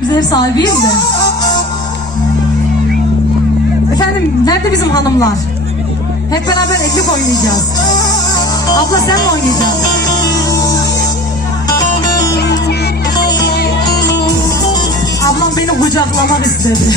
Biz sahibiyim de. Efendim nerede bizim hanımlar? Hep beraber ekip oynayacağız. Abla sen mi oynayacaksın? Ablam beni kucaklamak istedi.